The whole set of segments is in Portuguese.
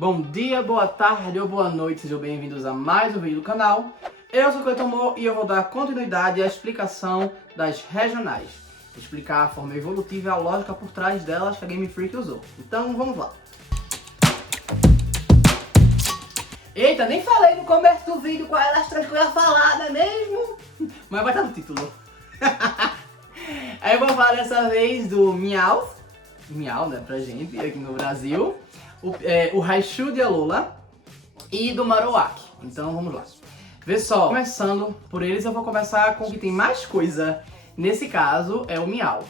Bom dia, boa tarde ou boa noite, sejam bem-vindos a mais um vídeo do canal. Eu sou o Cleiton Mo e eu vou dar continuidade à explicação das regionais. Explicar a forma evolutiva e a lógica por trás delas que a Game Freak usou. Então vamos lá. Eita, nem falei no começo do vídeo qual era as três que eu ia falar, não é mesmo? Mas vai estar no título. Aí eu vou falar dessa vez do Meowth, né, pra gente aqui no Brasil. O Raichu de Alola e do Marowak. Então vamos lá. Vê só, começando por eles, eu vou começar com o que tem mais coisa. Nesse caso é o Meow.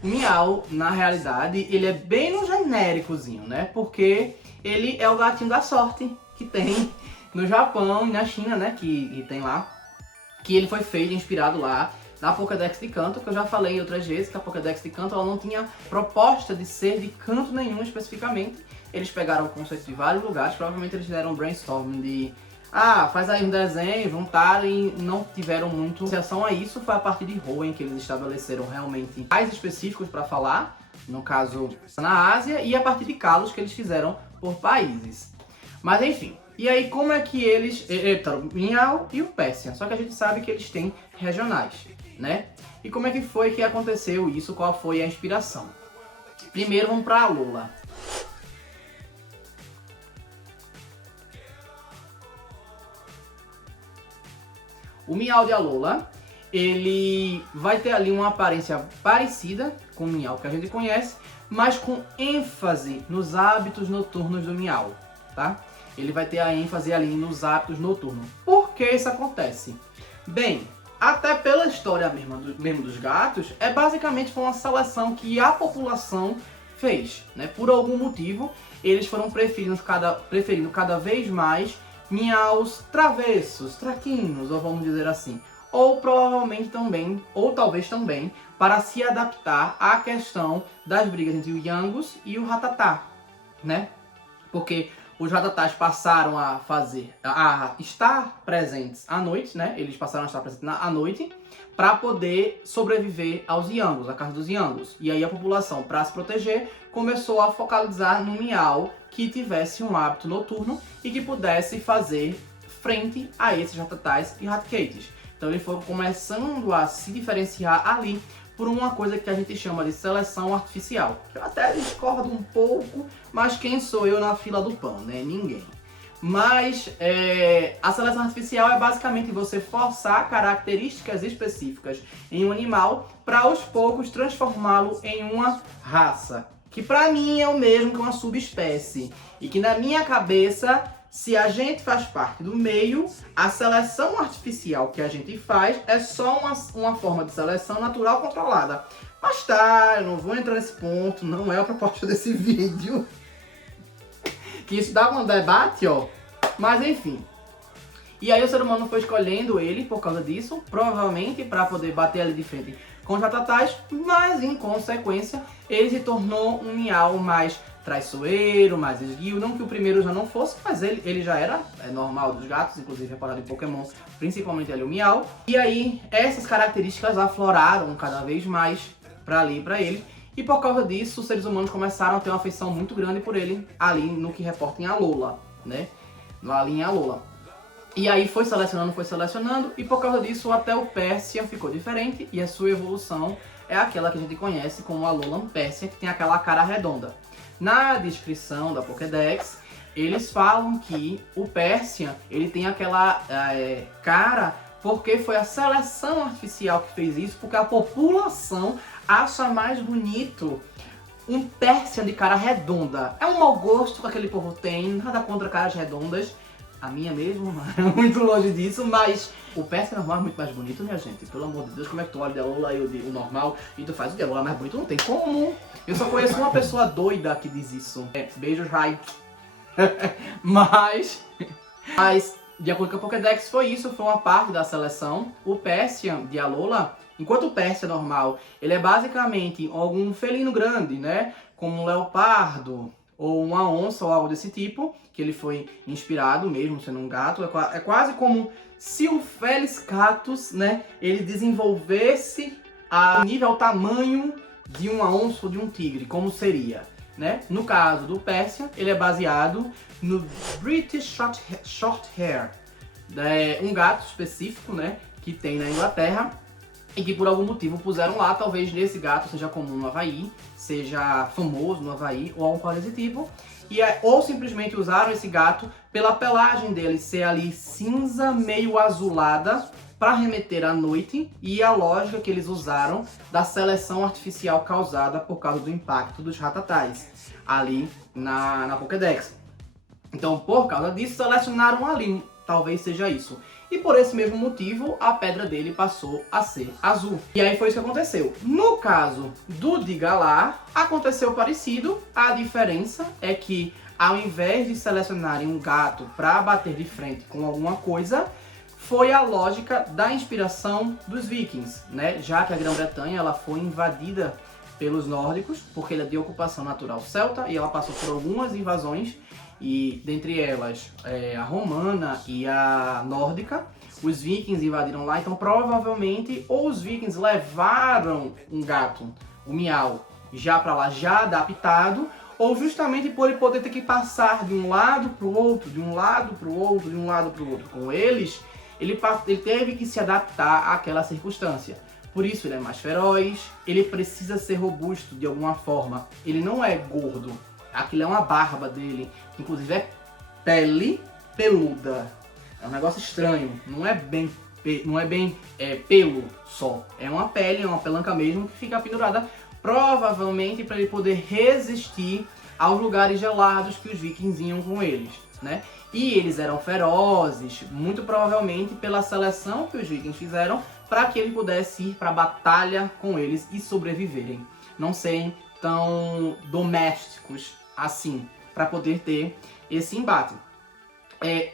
O Meow, na realidade, ele é bem no genéricozinho, né? Porque ele é o gatinho da sorte que tem no Japão e na China, né? Que tem lá. Que ele foi feito, inspirado lá na Pokédex de Kanto, que eu já falei outras vezes que a Pokédex de Kanto ela não tinha proposta de ser de canto nenhum especificamente. Eles pegaram o conceito de vários lugares, provavelmente eles fizeram um brainstorming de faz aí um desenho, juntaram e não tiveram muito associação a isso. Foi a partir de Hoenn que eles estabeleceram realmente mais específicos para falar, no caso na Ásia, e a partir de Kalos que eles fizeram por países. Mas enfim, e aí como é que eles... o Meow e o Persian, só que a gente sabe que eles têm regionais, né? E como é que foi que aconteceu isso, qual foi a inspiração? Primeiro vamos para a Alola. O Meow de Alola, ele vai ter ali uma aparência parecida com o Meow que a gente conhece, mas com ênfase nos hábitos noturnos do Meow, tá? Ele vai ter a ênfase ali nos hábitos noturnos. Por que isso acontece? Bem, até pela história mesmo dos gatos, basicamente foi uma seleção que a população fez, né? Por algum motivo, eles foram preferindo cada vez mais Meows travessos, traquinos, ou vamos dizer assim. Ou provavelmente também, ou talvez também, para se adaptar à questão das brigas entre o Yangus e o Rattata, né? Porque os Rattatas passaram a estar presentes à noite, né? Eles passaram a estar presentes à noite para poder sobreviver aos Yangus, à casa dos Yangus. E aí a população, para se proteger, começou a focalizar no Meow que tivesse um hábito noturno e que pudesse fazer frente a esses Rattatas e Ratcates. Então eles foram começando a se diferenciar ali por uma coisa que a gente chama de seleção artificial. Eu até discordo um pouco, mas quem sou eu na fila do pão, né? Ninguém. Mas a seleção artificial é basicamente você forçar características específicas em um animal para aos poucos transformá-lo em uma raça. Que pra mim é o mesmo que uma subespécie. E que na minha cabeça, se a gente faz parte do meio, a seleção artificial que a gente faz é só uma forma de seleção natural controlada. Mas tá, eu não vou entrar nesse ponto, não é a proposta desse vídeo. Que isso dá um debate, ó. Mas enfim. E aí o ser humano foi escolhendo ele por causa disso, provavelmente para poder bater ali de frente com os Rattatas, mas em consequência ele se tornou um Meow mais traiçoeiro, mais esguio. Não que o primeiro já não fosse, mas ele já era normal dos gatos, inclusive reparado em Pokémon, principalmente ali o Meow. E aí essas características afloraram cada vez mais para ele. E por causa disso, os seres humanos começaram a ter uma afeição muito grande por ele ali no que reporta em Alola, né? Ali em Alola. E aí foi selecionando, e por causa disso até o Persian ficou diferente, e a sua evolução é aquela que a gente conhece como Alolan Persian, que tem aquela cara redonda. Na descrição da Pokédex, eles falam que o Persian, ele tem aquela cara porque foi a seleção artificial que fez isso, porque a população acha mais bonito um Persian de cara redonda. É um mau gosto que aquele povo tem, nada contra caras redondas. A minha mesmo, é muito longe disso, mas o Persian normal é muito mais bonito, minha gente. Pelo amor de Deus, como é que tu olha o de Alola e o normal e tu faz o de Alola mais bonito? Não tem como. Eu só conheço uma pessoa doida que diz isso. Beijos, Rai. mas, de acordo com a Pokédex, foi isso, foi uma parte da seleção. O Persian de Alola, enquanto o Persian normal, ele é basicamente algum felino grande, né? Como um leopardo ou uma onça ou algo desse tipo, que ele foi inspirado mesmo sendo um gato. É quase como se o Felis Catus, né, ele desenvolvesse a nível, ao tamanho de uma onça ou de um tigre, como seria. né? No caso do Persian, ele é baseado no British Shorthair, um gato específico, né, que tem na Inglaterra e que por algum motivo puseram lá. Talvez esse gato seja comum no Havaí, seja famoso no Havaí ou alguma coisa desse tipo. Ou simplesmente usaram esse gato pela pelagem dele ser ali cinza meio azulada para remeter à noite, e a lógica que eles usaram da seleção artificial causada por causa do impacto dos ratatais ali na Pokédex. Então, por causa disso, selecionaram ali, talvez seja isso. E por esse mesmo motivo, a pedra dele passou a ser azul. E aí foi isso que aconteceu. No caso do de Galar, aconteceu parecido. A diferença é que, ao invés de selecionarem um gato para bater de frente com alguma coisa, foi a lógica da inspiração dos vikings, né? Já que a Grã-Bretanha ela foi invadida pelos nórdicos, porque ela é de ocupação natural celta, e ela passou por algumas invasões, e dentre elas a romana e a nórdica. Os vikings invadiram lá, então provavelmente ou os vikings levaram um gato, o miau, já para lá, já adaptado, ou justamente por ele poder ter que passar de um lado para o outro, de um lado para o outro, de um lado para o outro com eles, ele teve que se adaptar àquela circunstância. Por isso ele é mais feroz, ele precisa ser robusto de alguma forma. Ele não é gordo, aquilo é uma barba dele, que inclusive é pele peluda. É um negócio estranho, não é bem pelo só. É uma pele, é uma pelanca mesmo que fica pendurada, provavelmente para ele poder resistir aos lugares gelados que os vikings iam com eles, né? E eles eram ferozes, muito provavelmente pela seleção que os vikings fizeram para que ele pudesse ir para a batalha com eles e sobreviverem. Não serem tão domésticos assim, para poder ter esse embate.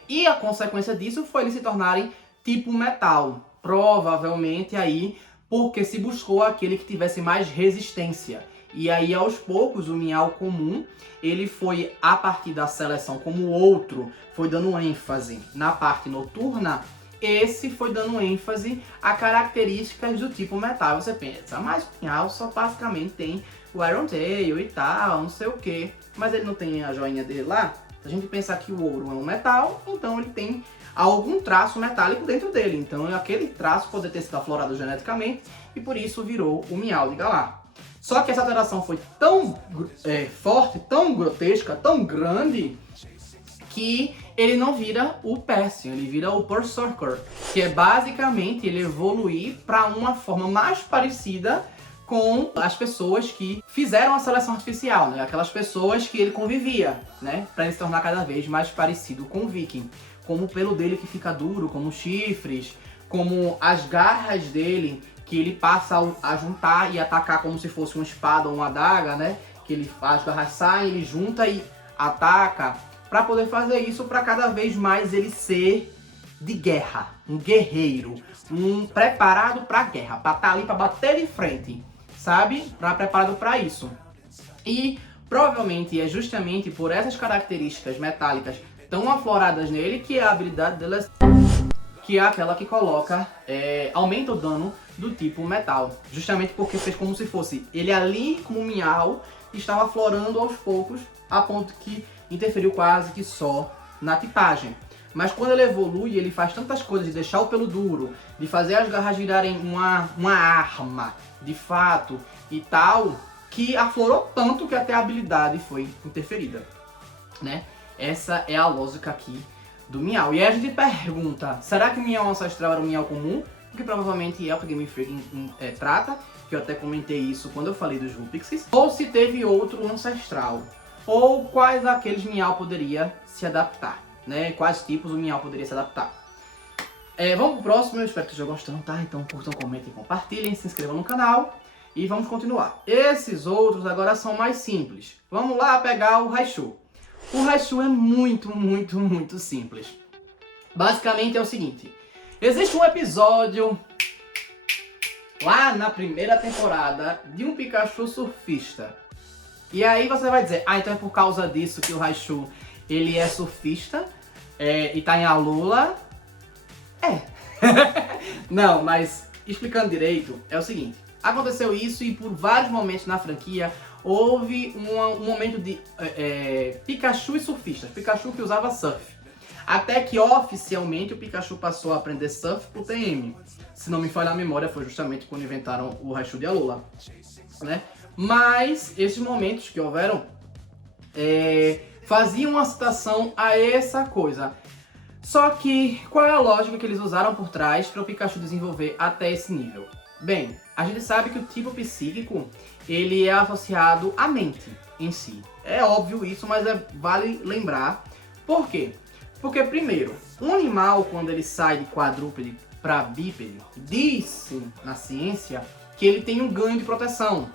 E a consequência disso foi eles se tornarem tipo metal. Provavelmente aí porque se buscou aquele que tivesse mais resistência. E aí, aos poucos, o miau comum, ele foi, a partir da seleção como outro, foi dando ênfase na parte noturna, esse foi dando ênfase a características do tipo metal. Você pensa, mas o miau só basicamente tem o Iron Tail e tal, não sei o que, mas ele não tem a joinha dele lá? Se a gente pensar que o ouro é um metal, então ele tem algum traço metálico dentro dele. Então aquele traço pode ter sido aflorado geneticamente e por isso virou o miau de Galar. Só que essa alteração foi tão forte, tão grotesca, tão grande, que ele não vira o Persian, ele vira o Berserker, que é basicamente ele evoluir para uma forma mais parecida com as pessoas que fizeram a seleção artificial, né? Aquelas pessoas que ele convivia, né? Para ele se tornar cada vez mais parecido com o viking. Como o pelo dele que fica duro, como os chifres, como as garras dele, que ele passa a juntar e atacar como se fosse uma espada ou uma adaga, né? Que as garras saem, ele junta e ataca, para poder fazer isso, para cada vez mais ele ser de guerra, um guerreiro, um preparado para a guerra, para estar ali para bater de frente, sabe? Preparado para isso. E provavelmente é justamente por essas características metálicas tão afloradas nele que a habilidade dela, que é aquela que coloca, aumenta o dano do tipo metal. Justamente porque fez como se fosse ele ali como miau, estava aflorando aos poucos, a ponto que interferiu quase que só na tipagem. Mas quando ele evolui, ele faz tantas coisas, de deixar o pelo duro, de fazer as garras virarem uma arma, de fato, e tal, que aflorou tanto que até a habilidade foi interferida, né? Essa é a lógica aqui do miau. E aí a gente pergunta, será que o miau ancestral era um miau comum? O que provavelmente é o que Game Freak trata, que eu até comentei isso quando eu falei dos Vulpixes. Ou se teve outro ancestral. Ou quais aqueles miau poderia se adaptar, né? Quais tipos o miau poderia se adaptar. Vamos pro próximo, eu espero que estejam gostando, tá? Então curtam, comentem, compartilhem, se inscrevam no canal e vamos continuar. Esses outros agora são mais simples. Vamos lá pegar o Raichu. O Raichu é muito, muito, muito simples. Basicamente é o seguinte. Existe um episódio lá na primeira temporada de um Pikachu surfista. E aí você vai dizer, então é por causa disso que o Raichu, ele é surfista e tá em Alola. Não, mas explicando direito, é o seguinte. Aconteceu isso e por vários momentos na franquia, houve um momento de Pikachu e surfistas. Pikachu que usava surf. Até que oficialmente o Pikachu passou a aprender surf pro TM. Se não me falha a memória, foi justamente quando inventaram o Raichu de Alola, né? Mas esses momentos que houveram faziam uma citação a essa coisa. Só que qual é a lógica que eles usaram por trás para o Pikachu desenvolver até esse nível? Bem, a gente sabe que o tipo psíquico ele é associado à mente em si. É óbvio isso, mas vale lembrar. Por quê? Porque, primeiro, um animal, quando ele sai de quadrúpede para bípede, diz-se na ciência que ele tem um ganho de proteção.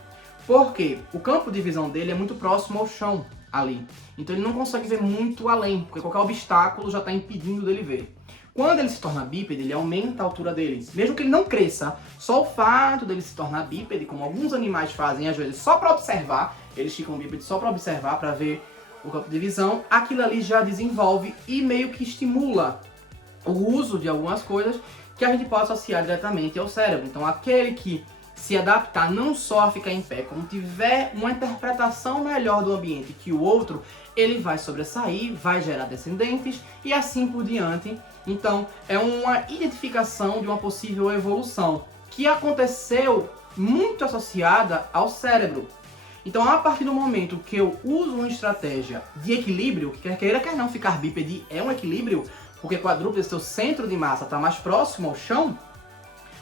Por quê? O campo de visão dele é muito próximo ao chão ali. Então ele não consegue ver muito além, porque qualquer obstáculo já está impedindo dele ver. Quando ele se torna bípede, ele aumenta a altura dele. Mesmo que ele não cresça, só o fato dele se tornar bípede, como alguns animais fazem, às vezes só para observar, eles ficam bípedes só para observar, para ver o campo de visão, aquilo ali já desenvolve e meio que estimula o uso de algumas coisas que a gente pode associar diretamente ao cérebro. Então aquele que se adaptar não só a ficar em pé, como tiver uma interpretação melhor do ambiente que o outro, ele vai sobressair, vai gerar descendentes e assim por diante. Então é uma identificação de uma possível evolução que aconteceu muito associada ao cérebro. Então, a partir do momento que eu uso uma estratégia de equilíbrio, que quer queira, quer não, ficar bípede é um equilíbrio, porque quadrúpede, seu centro de massa está mais próximo ao chão.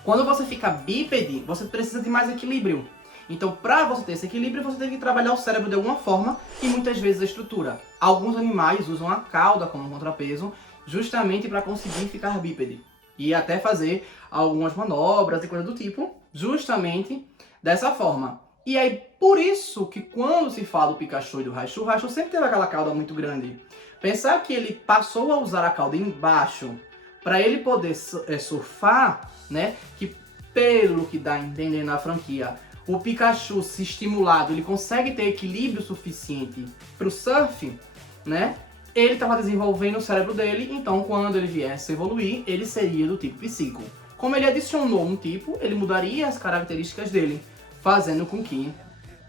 Quando você fica bípede, você precisa de mais equilíbrio. Então, para você ter esse equilíbrio, você tem que trabalhar o cérebro de alguma forma e muitas vezes a estrutura. Alguns animais usam a cauda como contrapeso, justamente para conseguir ficar bípede. E até fazer algumas manobras e coisas do tipo, justamente dessa forma. E aí, por isso que quando se fala do Pikachu e do Raichu, o Raichu sempre teve aquela cauda muito grande. Pensar que ele passou a usar a cauda embaixo para ele poder surfar, né? Que pelo que dá a entender na franquia, o Pikachu, se estimulado, ele consegue ter equilíbrio suficiente para o surf, né? Ele estava desenvolvendo o cérebro dele, então quando ele viesse a evoluir, ele seria do tipo psíquico. Como ele adicionou um tipo, ele mudaria as características dele, fazendo com que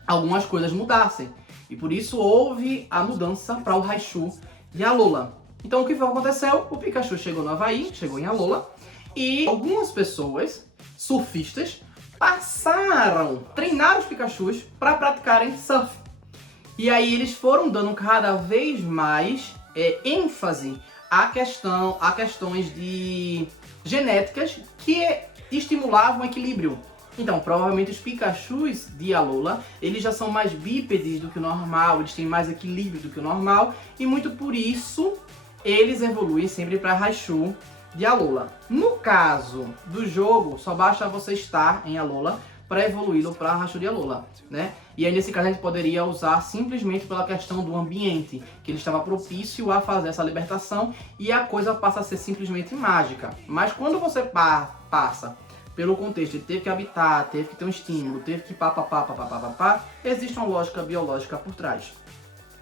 algumas coisas mudassem. E por isso houve a mudança para o Raichu de Alola. Então o que aconteceu? O Pikachu chegou no Havaí, chegou em Alola, e algumas pessoas, surfistas, treinaram os Pikachus para praticarem surf. E aí eles foram dando cada vez mais ênfase a questões de genéticas que estimulavam o equilíbrio. Então, provavelmente os Pikachus de Alola, eles já são mais bípedes do que o normal, eles têm mais equilíbrio do que o normal, e muito por isso eles evoluem sempre para Raichu de Alola. No caso do jogo, só basta você estar em Alola para evoluí-lo para Raichu de Alola, né? E aí nesse caso a gente poderia usar simplesmente pela questão do ambiente, que ele estava propício a fazer essa libertação e a coisa passa a ser simplesmente mágica. Mas quando você passa pelo contexto de teve que habitar, teve que ter um estímulo, teve que existe uma lógica biológica por trás.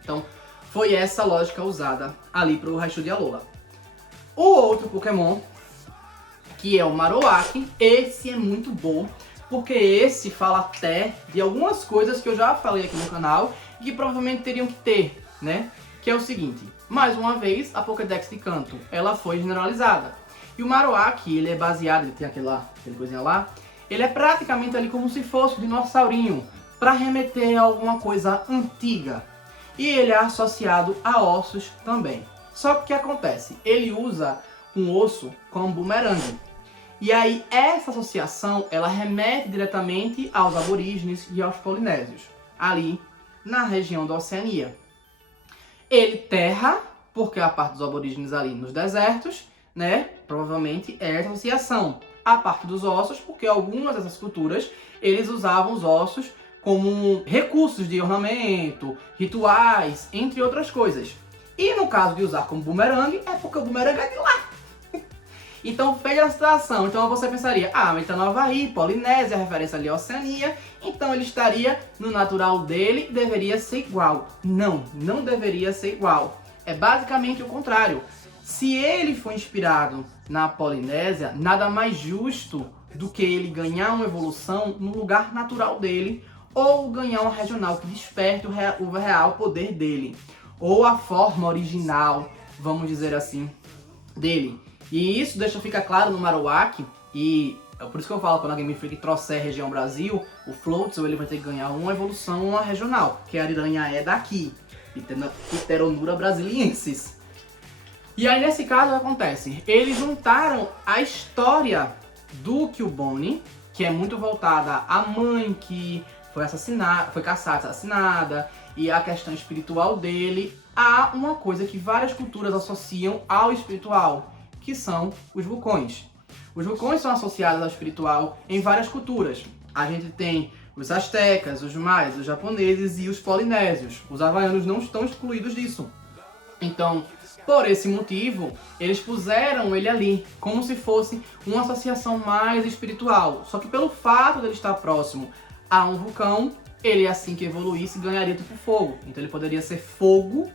Então, foi essa lógica usada ali para o Raichu de Alola. O outro Pokémon, que é o Marowak, esse é muito bom, porque esse fala até de algumas coisas que eu já falei aqui no canal e que provavelmente teriam que ter, né? Que é o seguinte, mais uma vez, a Pokédex de Kanto, ela foi generalizada. E o Marowak, ele é baseado, ele tem aquela coisinha lá, ele é praticamente ali como se fosse um dinossaurinho, para remeter a alguma coisa antiga. E ele é associado a ossos também. Só que o que acontece? Ele usa um osso como bumerangue. E aí essa associação, ela remete diretamente aos aborígenes e aos polinésios, ali na região da Oceania. Ele terra, porque a parte dos aborígenes ali nos desertos, né? Provavelmente é essa associação. A parte dos ossos, porque algumas dessas culturas, eles usavam os ossos como recursos de ornamento, rituais, entre outras coisas. E no caso de usar como bumerangue, é porque o bumerangue é de lá. Então fez a situação. Então você pensaria, mas ele tá no Havaí, Polinésia, referência ali à Oceania, então ele estaria no natural dele, deveria ser igual. Não, não deveria ser igual. É basicamente o contrário. Se ele foi inspirado na Polinésia, nada mais justo do que ele ganhar uma evolução no lugar natural dele, ou ganhar uma regional que desperte o real poder dele, ou a forma original, vamos dizer assim, dele. E isso fica claro no Marowak, e é por isso que eu falo, quando a Game Freak trouxer a região Brasil, o Floatzel ele vai ter que ganhar uma evolução, uma regional, que a Ariranha é daqui, Pteronura brasiliensis. E aí nesse caso o que acontece? Eles juntaram a história do Cubone, que é muito voltada à mãe que foi assassinada, foi caçada, assassinada, e a questão espiritual dele, a uma coisa que várias culturas associam ao espiritual, que são os vulcões. Os vulcões são associados ao espiritual em várias culturas. A gente tem os astecas, os maias, os japoneses e os polinésios. Os havaianos não estão excluídos disso. Então, por esse motivo, eles puseram ele ali, como se fosse uma associação mais espiritual. Só que pelo fato dele estar próximo a um vulcão, ele assim que evoluísse ganharia tipo fogo. Então ele poderia ser fogo,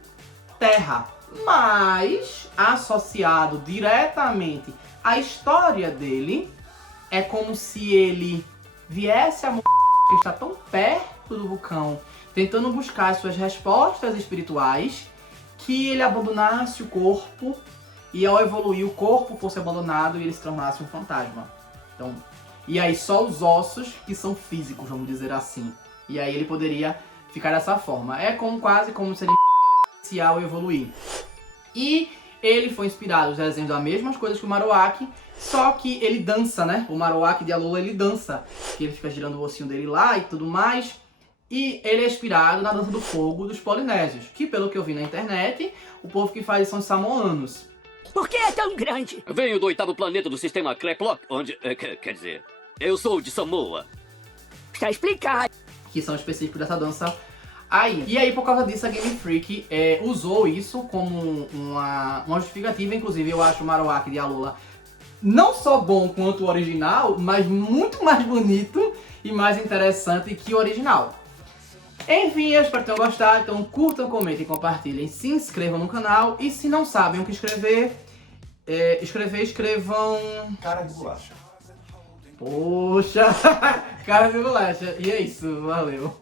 terra. Mas, associado diretamente à história dele, é como se ele viesse a que está tão perto do vulcão, tentando buscar suas respostas espirituais, que ele abandonasse o corpo e ao evoluir o corpo fosse abandonado e ele se tornasse um fantasma. Então, e aí só os ossos que são físicos, vamos dizer assim. E aí ele poderia ficar dessa forma. É quase como se ele se ao evoluir. E ele foi inspirado nos desenhos das mesmas coisas que o Marowak, só que ele dança, né? O Marowak de Alola ele dança, que ele fica girando o ossinho dele lá e tudo mais. E ele é inspirado na dança do fogo dos polinésios, que pelo que eu vi na internet, o povo que faz são os samoanos. Por que é tão grande? Venho do 8º planeta do sistema Kreplok, onde... quer dizer, eu sou de Samoa. Está explicado. Que são específicos dessa dança aí. E aí, por causa disso, a Game Freak usou isso como uma justificativa. Inclusive, eu acho o Marowak de Alola não só bom quanto o original, mas muito mais bonito e mais interessante que o original. Enfim, eu espero que tenham gostado. Então curtam, comentem, compartilhem, se inscrevam no canal. E se não sabem o que escrever, escrevam... Cara de bolacha. Poxa, cara de bolacha. E é isso, valeu.